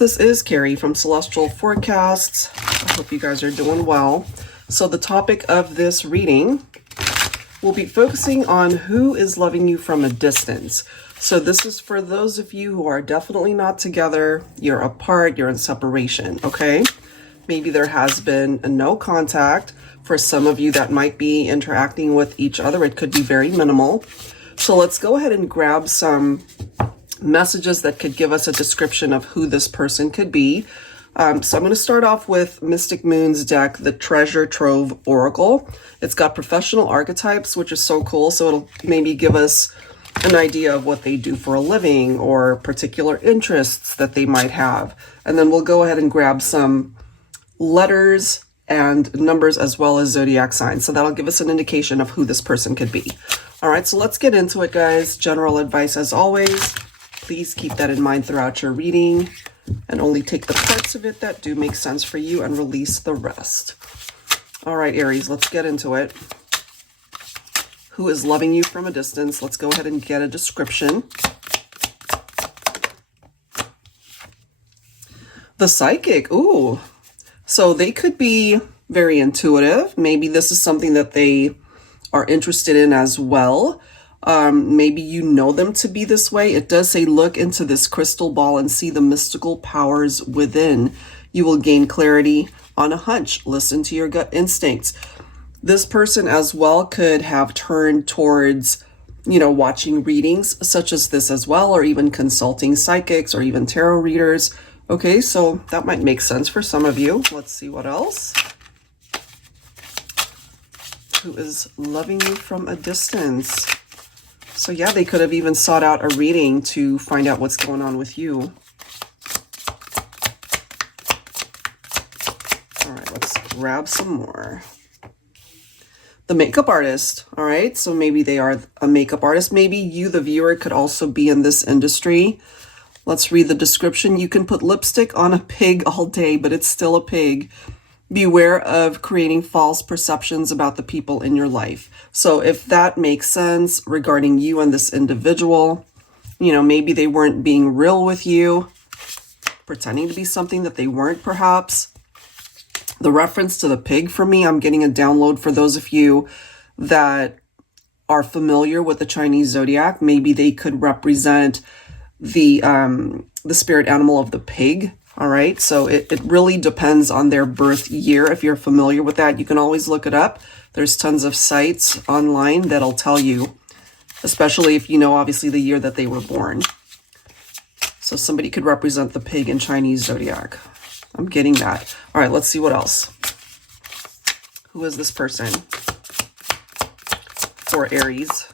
Aries, this is Carrie from Celestial Forecasts. I hope you guys are doing well. So the topic of this reading will be focusing on who is loving you from a distance. So this is for those of you who are definitely not together, you're apart, you're in separation, okay? Maybe there has been a no contact. For some of you that might be interacting with each other, it could be very minimal. So let's go ahead and grab some messages that could give us a description of who this person could be. So I'm going to start off with Mystic Moon's deck, the Treasure Trove Oracle. It's got professional archetypes, which is so cool. So it'll maybe give us an idea of what they do for a living or particular interests that they might have. And then we'll go ahead and grab some letters and numbers as well as zodiac signs. So that'll give us an indication of who this person could be. All right, so let's get into it, guys. General advice as always. Please keep that in mind throughout your reading and only take the parts of it that do make sense for you and release the rest. All right, Aries, let's get into it. Who is loving you from a distance? Let's go ahead and get a description. The Psychic, ooh. So they could be very intuitive. Maybe this is something that they are interested in as well. Maybe you know them to be this way. It does say, look into this crystal ball and see the mystical powers within. You will gain clarity on a hunch. Listen to your gut instincts. This person as well could have turned towards, you know, watching readings such as this as well, or even consulting psychics or even tarot readers. Okay, so that might make sense for some of you. Let's see what else. Who is loving you from a distance? So yeah, they could have even sought out a reading to find out what's going on with you. All right, let's grab some more. The makeup artist. All right, so maybe they are a makeup artist. Maybe you, the viewer, could also be in this industry. Let's read the description. You can put lipstick on a pig all day, but it's still a pig. Beware of creating false perceptions about the people in your life. So if that makes sense regarding you and this individual, you know, maybe they weren't being real with you, pretending to be something that they weren't perhaps. The reference to the pig for me, I'm getting a download for those of you that are familiar with the Chinese zodiac. Maybe they could represent the spirit animal of the pig. All right, so it really depends on their birth year. If you're familiar with that, you can always look it up. There's tons of sites online that'll tell you, especially if you know, obviously, the year that they were born. So somebody could represent the pig in Chinese zodiac. I'm getting that. All right, let's see what else. Who is this person for Aries?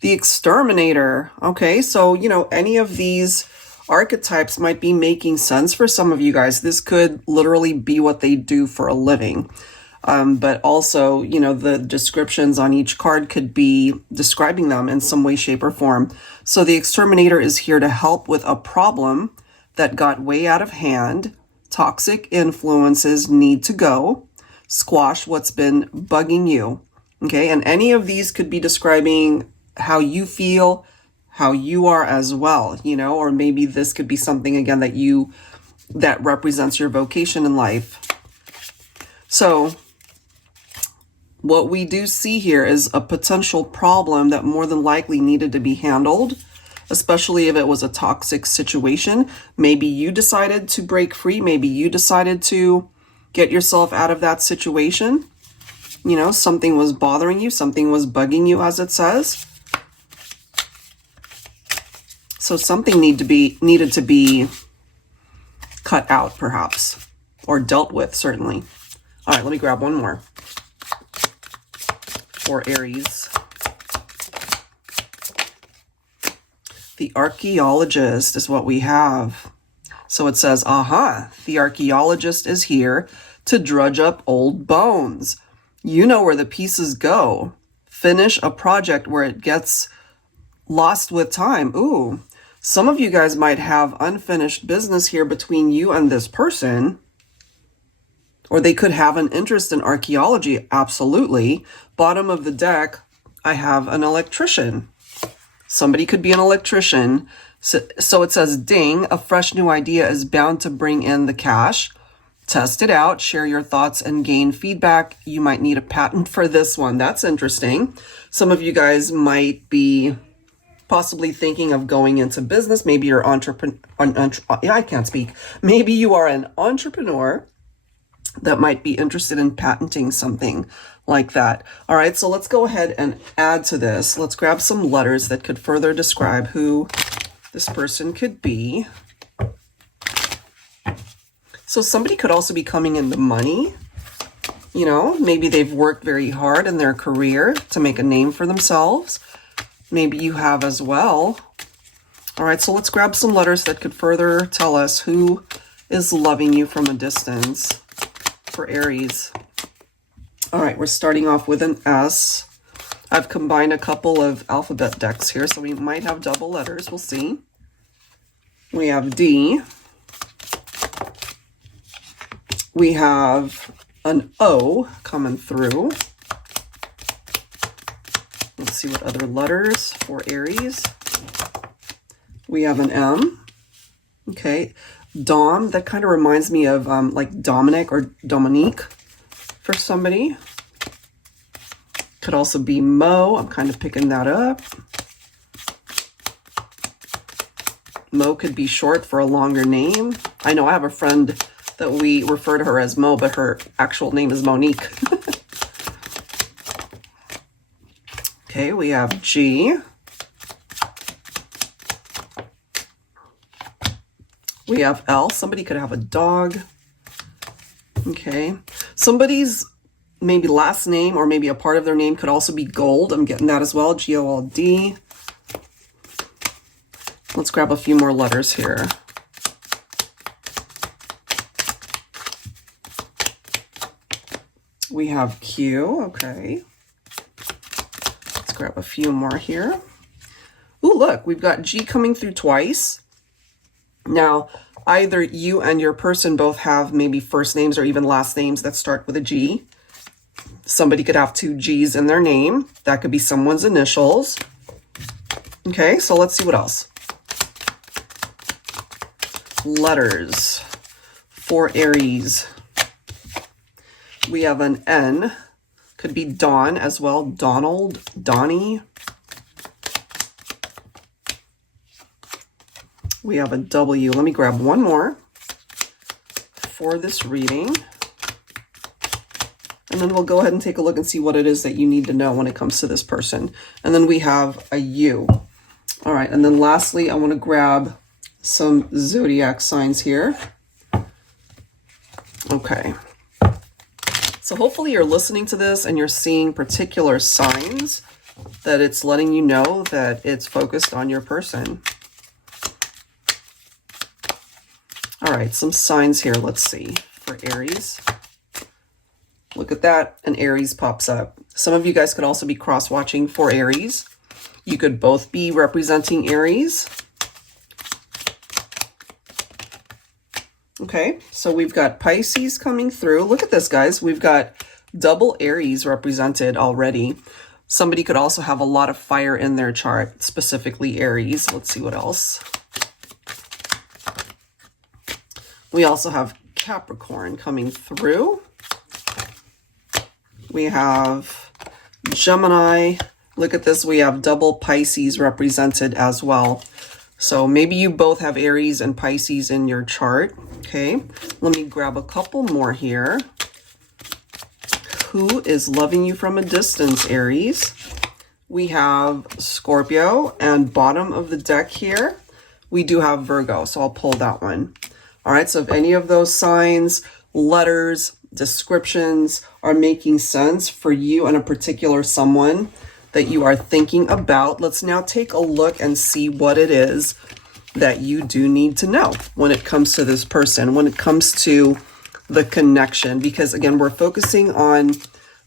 The Exterminator. Okay, so, you know, any of these archetypes might be making sense for some of you guys. This could literally be what they do for a living. But also, you know, the descriptions on each card could be describing them in some way, shape, or form. So the Exterminator is here to help with a problem that got way out of hand. Toxic influences need to go. Squash what's been bugging you. Okay, and any of these could be describing how you feel, how you are as well, you know, or maybe this could be something again that represents your vocation in life. So what we do see here is a potential problem that more than likely needed to be handled, especially if it was a toxic situation. Maybe you decided to break free. Maybe you decided to get yourself out of that situation. You know, something was bothering you, something was bugging you, as it says. So something needed to be cut out, perhaps, or dealt with, certainly. All right, let me grab one more for Aries. The Archaeologist is what we have. So it says, the archaeologist is here to drudge up old bones. You know where the pieces go. Finish a project where it gets lost with time. Ooh. Some of you guys might have unfinished business here between you and this person, or they could have an interest in archaeology. Absolutely. Bottom of the deck, I have an electrician. Somebody could be an electrician So it says, ding, a fresh new idea is bound to bring in the cash. Test it out, share your thoughts, and gain feedback. You might need a patent for this one. That's interesting. Some of you guys might be possibly thinking of going into business. Maybe you're I can't speak. Maybe you are an entrepreneur that might be interested in patenting something like that. All right, so let's go ahead and add to this. Let's grab some letters that could further describe who this person could be. So somebody could also be coming into money. You know, maybe they've worked very hard in their career to make a name for themselves. Maybe you have as well. All right, so let's grab some letters that could further tell us who is loving you from a distance for Aries. All right, we're starting off with an S. I've combined a couple of alphabet decks here, so we might have double letters. We'll see. We have D. We have an O coming through. Let's see what other letters for Aries. We have an M. Okay. Dom, that kind of reminds me of like Dominic or Dominique for somebody. Could also be Mo. I'm kind of picking that up. Mo could be short for a longer name. I know I have a friend that we refer to her as Mo, but her actual name is Monique. Okay, we have G. We have L. Somebody could have a dog. Okay. Somebody's maybe last name or maybe a part of their name could also be Gold. I'm getting that as well. G-O-L-D. Let's grab a few more letters here. We have Q. Okay. Let's grab a few more here. Ooh, look, we've got G coming through twice. Now, either you and your person both have maybe first names or even last names that start with a G. Somebody could have two G's in their name. That could be someone's initials. Okay, so let's see what else. Letters for Aries. We have an N. Could be Dawn as well. Donald, Donnie. We have a W. Let me grab one more for this reading. And then we'll go ahead and take a look and see what it is that you need to know when it comes to this person. And then we have a U. All right, and then lastly, I want to grab some zodiac signs here. Okay. So hopefully you're listening to this and you're seeing particular signs that it's letting you know that it's focused on your person. All right, some signs here. Let's see for Aries. Look at that, an Aries pops up. Some of you guys could also be cross-watching for Aries. You could both be representing Aries. Okay, so we've got Pisces coming through. Look at this, guys. We've got double Aries represented already. Somebody could also have a lot of fire in their chart, specifically Aries. Let's see what else. We also have Capricorn coming through. We have Gemini. Look at this. We have double Pisces represented as well. So maybe you both have Aries and Pisces in your chart. Okay, let me grab a couple more here. Who is loving you from a distance, Aries? We have Scorpio, and bottom of the deck here, we do have Virgo. So I'll pull that one. All right, so if any of those signs, letters, descriptions are making sense for you and a particular someone that you are thinking about, let's now take a look and see what it is that you do need to know when it comes to this person, when it comes to the connection. Because again, we're focusing on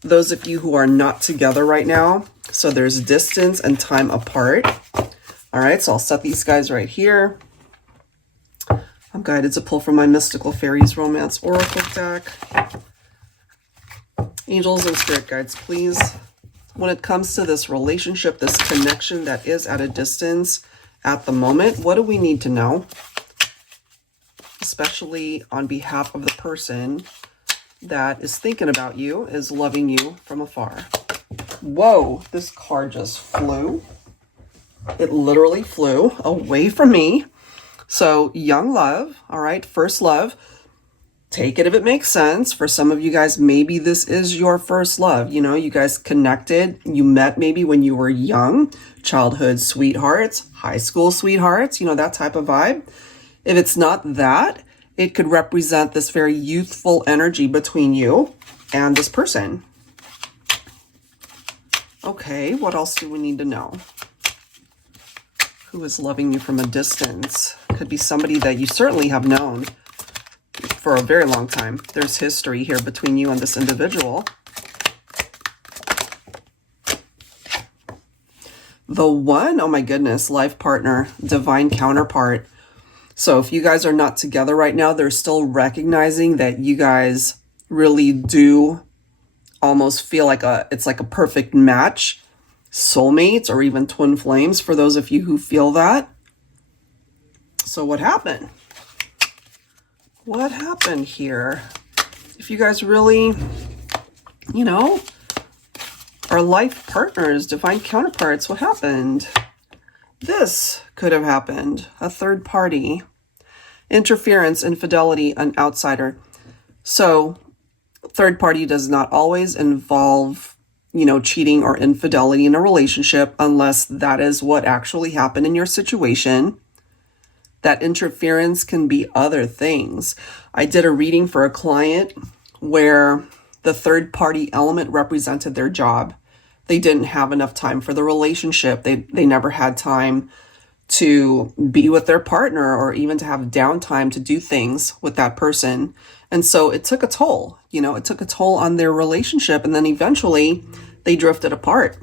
those of you who are not together right now. So there's distance and time apart. All right, so I'll set these guys right here. I'm guided to pull from my Mystical Fairies Romance Oracle deck. Angels and spirit guides, please. When it comes to this relationship, this connection that is at a distance, at the moment. What do we need to know? Especially on behalf of the person that is thinking about you, is loving you from afar. Whoa, this card just flew. It literally flew away from me. So young love, all right, first love. Take it if it makes sense. For some of you guys, maybe this is your first love. You know, you guys connected, you met maybe when you were young, childhood sweethearts, high school sweethearts, you know, that type of vibe. If it's not that, it could represent this very youthful energy between you and this person. Okay, what else do we need to know? Who is loving you from a distance? Could be somebody that you certainly have known for a very long time. There's history here between you and this individual. The one, oh my goodness, life partner, divine counterpart. So if you guys are not together right now, they're still recognizing that you guys really do almost feel like it's like a perfect match. Soulmates or even twin flames for those of you who feel that. So what happened? What happened here? If you guys really, you know, are life partners, divine counterparts, what happened? This could have happened. A third party. Interference, infidelity, an outsider. So third party does not always involve, you know, cheating or infidelity in a relationship unless that is what actually happened in your situation. That interference can be other things. I did a reading for a client where the third party element represented their job. They didn't have enough time for the relationship. They never had time to be with their partner or even to have downtime to do things with that person. And so it took a toll, you know, it took a toll on their relationship. And then eventually they drifted apart.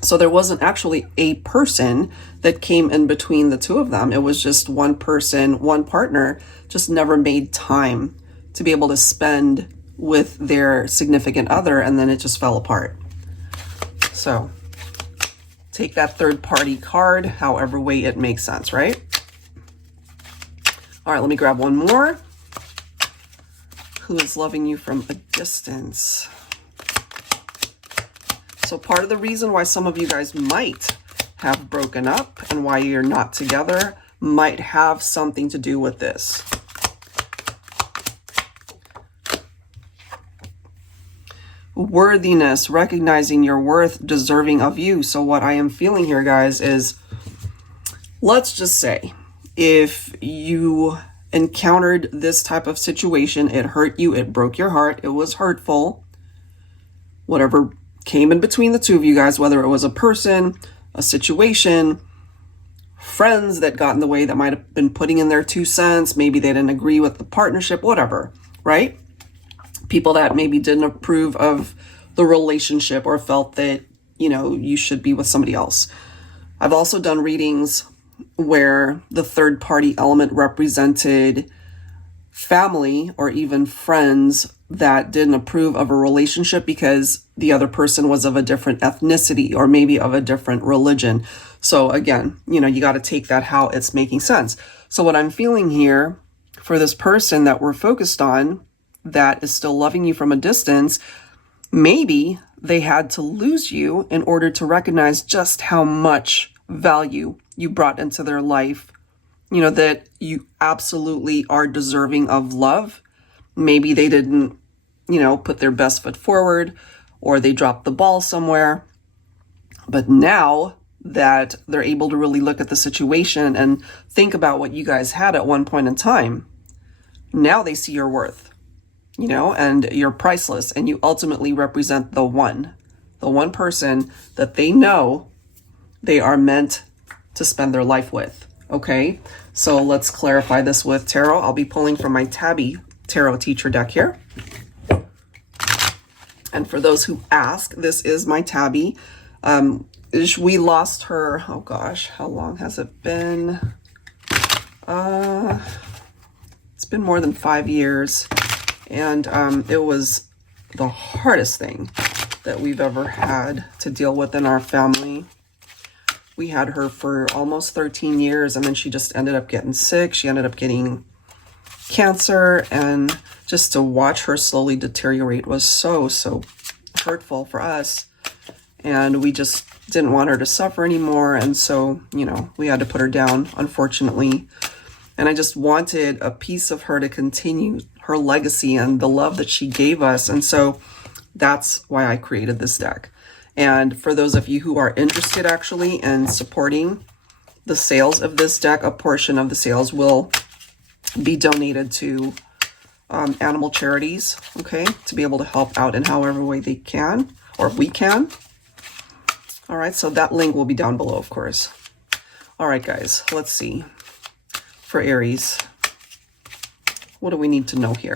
So there wasn't actually a person that came in between the two of them. It was just one person, one partner, just never made time to be able to spend with their significant other, and then it just fell apart. So take that third party card, however way it makes sense, right? All right, let me grab one more. Who is loving you from a distance? So part of the reason why some of you guys might have broken up and why you're not together might have something to do with this. Worthiness, recognizing your worth, deserving of you. So what I am feeling here, guys, is, let's just say if you encountered this type of situation, it hurt you, it broke your heart, it was hurtful, whatever came in between the two of you guys, whether it was a person, a situation, friends that got in the way that might have been putting in their 2 cents, maybe they didn't agree with the partnership, whatever, right? People that maybe didn't approve of the relationship or felt that, you know, you should be with somebody else. I've also done readings where the third party element represented family or even friends that didn't approve of a relationship because the other person was of a different ethnicity or maybe of a different religion. So again, you know, you got to take that how it's making sense. So what I'm feeling here for this person that we're focused on that is still loving you from a distance, maybe they had to lose you in order to recognize just how much value you brought into their life. You know, that you absolutely are deserving of love. Maybe they didn't, you know, put their best foot forward, or they dropped the ball somewhere. But now that they're able to really look at the situation and think about what you guys had at one point in time, now they see your worth, you know, and you're priceless, and you ultimately represent the one person that they know they are meant to spend their life with. Okay, so let's clarify this with tarot. I'll be pulling from my TABBY tarot teacher deck here. And for those who ask, this is my TABBY. We lost her, oh gosh, how long has it been? It's been more than 5 years. And it was the hardest thing that we've ever had to deal with in our family. We had her for almost 13 years, and then she just ended up getting sick. She ended up getting cancer, and just to watch her slowly deteriorate was so hurtful for us. And we just didn't want her to suffer anymore, and so, you know, we had to put her down, unfortunately. And I just wanted a piece of her to continue her legacy and the love that she gave us, and so that's why I created this deck. And for those of you who are interested actually in supporting the sales of this deck, a portion of the sales will be donated to animal charities, okay, to be able to help out in however way they can, or we can. All right, so that link will be down below, of course. All right, guys, let's see. For Aries, what do we need to know here?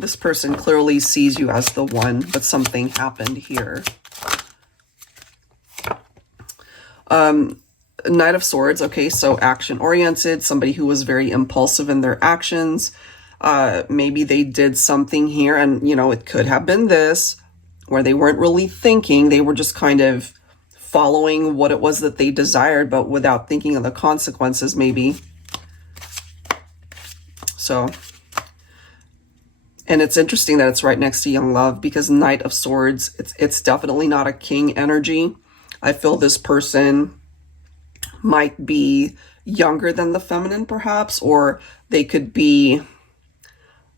This person clearly sees you as the one, but something happened here. Knight of Swords, okay, so action-oriented, somebody who was very impulsive in their actions. Maybe they did something here, and, you know, it could have been this, where they weren't really thinking. They were just kind of following what it was that they desired, but without thinking of the consequences, maybe. So, and it's interesting that it's right next to Young Love, because Knight of Swords, it's definitely not a king energy. I feel this person might be younger than the feminine, perhaps, or they could be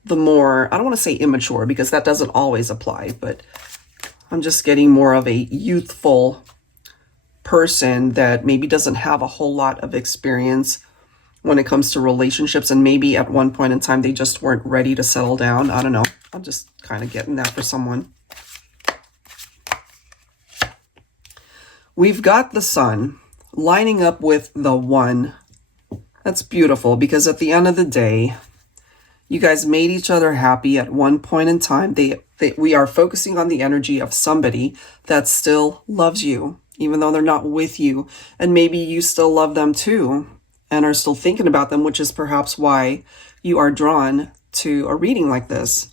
the more, I don't want to say immature, because that doesn't always apply, but I'm just getting more of a youthful person that maybe doesn't have a whole lot of experience when it comes to relationships, and maybe at one point in time they just weren't ready to settle down. I don't know. I'm just kind of getting that for someone. We've got the Sun lining up with the One. That's beautiful, because at the end of the day, you guys made each other happy at one point in time. We are focusing on the energy of somebody that still loves you, even though they're not with you. And maybe you still love them too, and are still thinking about them, which is perhaps why you are drawn to a reading like this.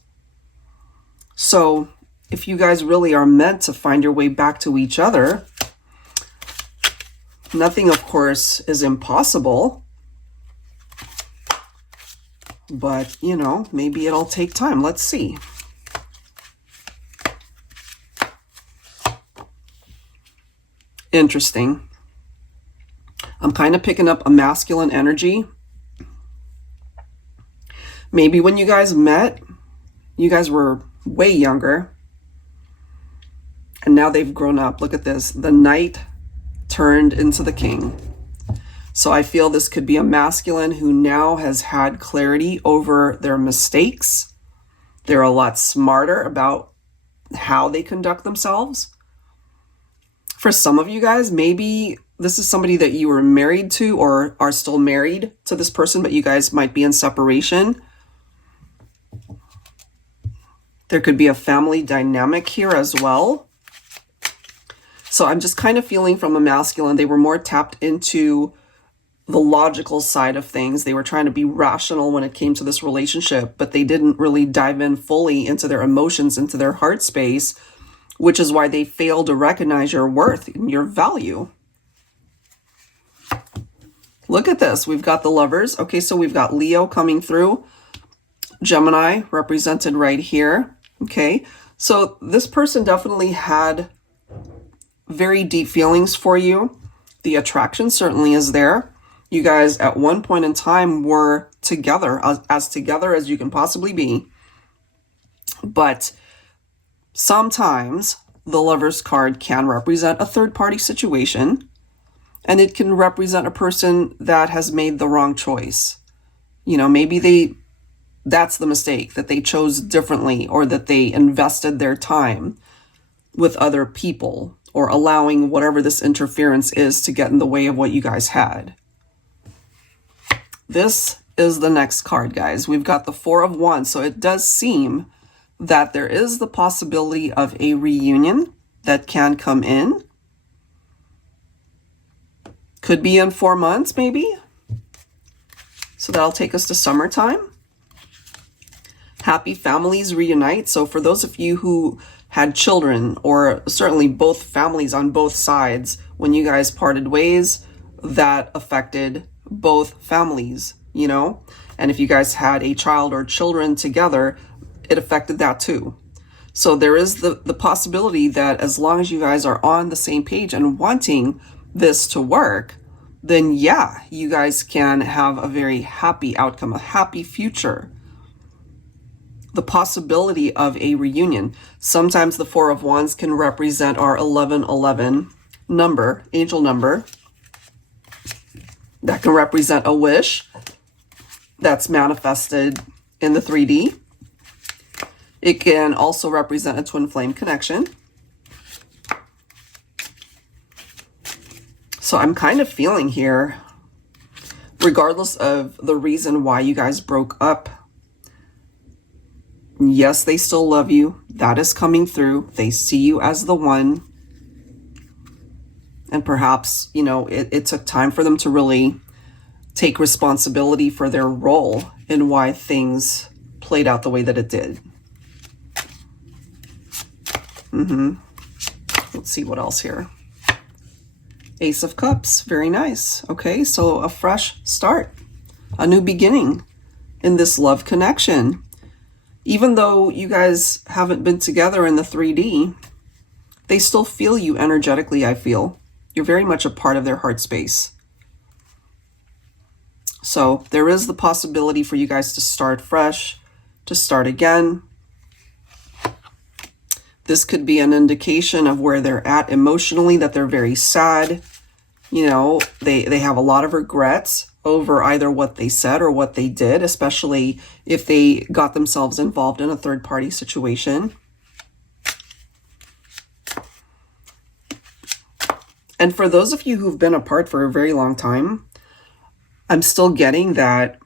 So if you guys really are meant to find your way back to each other, nothing, of course, is impossible. But, you know, maybe it'll take time. Let's see. Interesting. I'm kind of picking up a masculine energy. Maybe when you guys met, you guys were way younger. And now they've grown up. Look at this. The Knight turned into the King. So I feel this could be a masculine who now has had clarity over their mistakes. They're a lot smarter about how they conduct themselves. For some of you guys, maybe this is somebody that you were married to or are still married to this person, but you guys might be in separation. There could be a family dynamic here as well. So I'm just kind of feeling from a masculine, they were more tapped into the logical side of things. They were trying to be rational when it came to this relationship, but they didn't really dive in fully into their emotions, into their heart space, which is why they failed to recognize your worth and your value. Look at this. We've got the Lovers. Okay, so we've got Leo coming through. Gemini represented right here. Okay, so this person definitely had very deep feelings for you. The attraction certainly is there. You guys at one point in time were together, as together as you can possibly be. But sometimes the Lovers card can represent a third-party situation, and it can represent a person that has made the wrong choice. You know, maybe that's the mistake, that they chose differently, or that they invested their time with other people, or allowing whatever this interference is to get in the way of what you guys had. This is the next card, guys. We've got the Four of Wands, so it does seem that there is the possibility of a reunion that can come in. Could be in 4 months, maybe. So that'll take us to summertime. Happy families reunite. So for those of you who had children, or certainly both families on both sides, when you guys parted ways, that affected both families, you know? And if you guys had a child or children together, it affected that too. So there is the possibility that as long as you guys are on the same page and wanting this to work, then yeah, you guys can have a very happy outcome, a happy future. The possibility of a reunion. Sometimes the Four of Wands can represent our 1111 number, angel number. That can represent a wish that's manifested in the 3D. It can also represent a twin flame connection. So I'm kind of feeling here, regardless of the reason why you guys broke up, yes, they still love you. That is coming through. They see you as the one. And perhaps, you know, it took time for them to really take responsibility for their role in why things played out the way that it did. Let's see what else here. Ace of Cups, very nice. Okay, so a fresh start, a new beginning in this love connection. Even though you guys haven't been together in the 3D, they still feel you energetically, I feel. You're very much a part of their heart space. So there is the possibility for you guys to start fresh, to start again. This could be an indication of where they're at emotionally, that they're very sad. You know, they have a lot of regrets over either what they said or what they did, especially if they got themselves involved in a third-party situation. And for those of you who've been apart for a very long time, I'm still getting that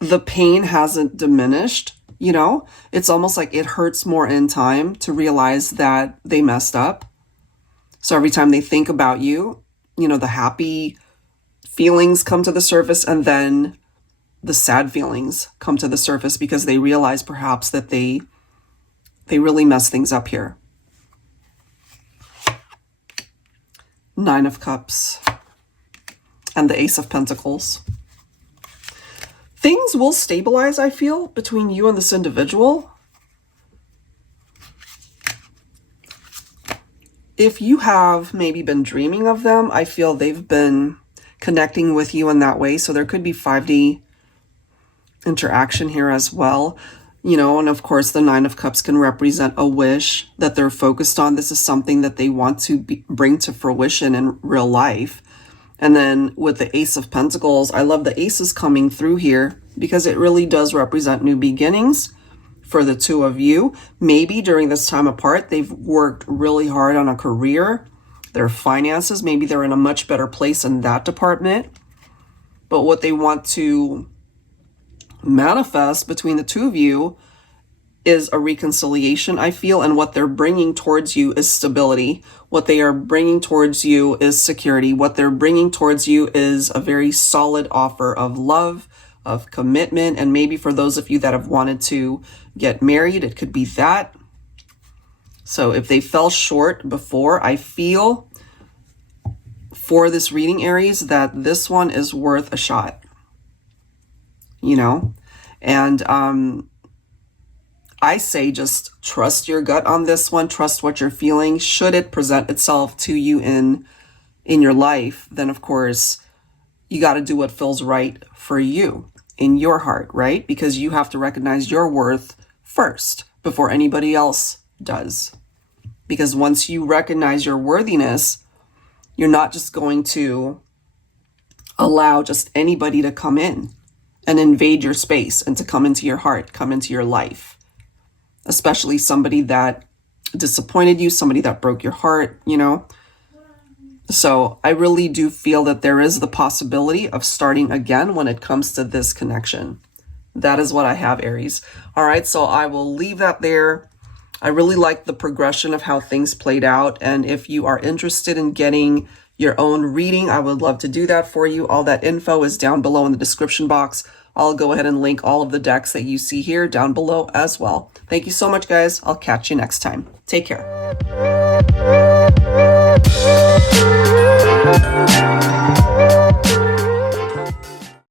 the pain hasn't diminished. You know, it's almost like it hurts more in time to realize that they messed up. So every time they think about you, you know, the happy feelings come to the surface, and then the sad feelings come to the surface because they realize perhaps that they really messed things up here. Nine of Cups and the Ace of Pentacles. Things will stabilize, I feel, between you and this individual. If you have maybe been dreaming of them, I feel they've been connecting with you in that way. So there could be 5D interaction here as well. You know, and of course, the Nine of Cups can represent a wish that they're focused on. This is something that they want to bring to fruition in real life. And then with the Ace of Pentacles, I love the aces coming through here because it really does represent new beginnings for the two of you. Maybe during this time apart, they've worked really hard on a career, their finances. Maybe they're in a much better place in that department. But what they want to manifest between the two of you is a reconciliation, I feel, and what they're bringing towards you is stability. What they are bringing towards you is security. What they're bringing towards you is a very solid offer of love, of commitment, and maybe for those of you that have wanted to get married, it could be that. So if they fell short before, I feel for this reading, Aries, that this one is worth a shot, you know, and I say just trust your gut on this one. Trust what you're feeling. Should it present itself to you in your life, then of course you got to do what feels right for you in your heart, right? Because you have to recognize your worth first before anybody else does. Because once you recognize your worthiness, you're not just going to allow just anybody to come in and invade your space and to come into your heart, come into your life. Especially somebody that disappointed you, somebody that broke your heart, you know. So I really do feel that there is the possibility of starting again when it comes to this connection. That is what I have, Aries. All right, so I will leave that there. I really like the progression of how things played out. And if you are interested in getting your own reading, I would love to do that for you. All that info is down below in the description box. I'll go ahead and link all of the decks that you see here down below as well. Thank you so much, guys. I'll catch you next time. Take care.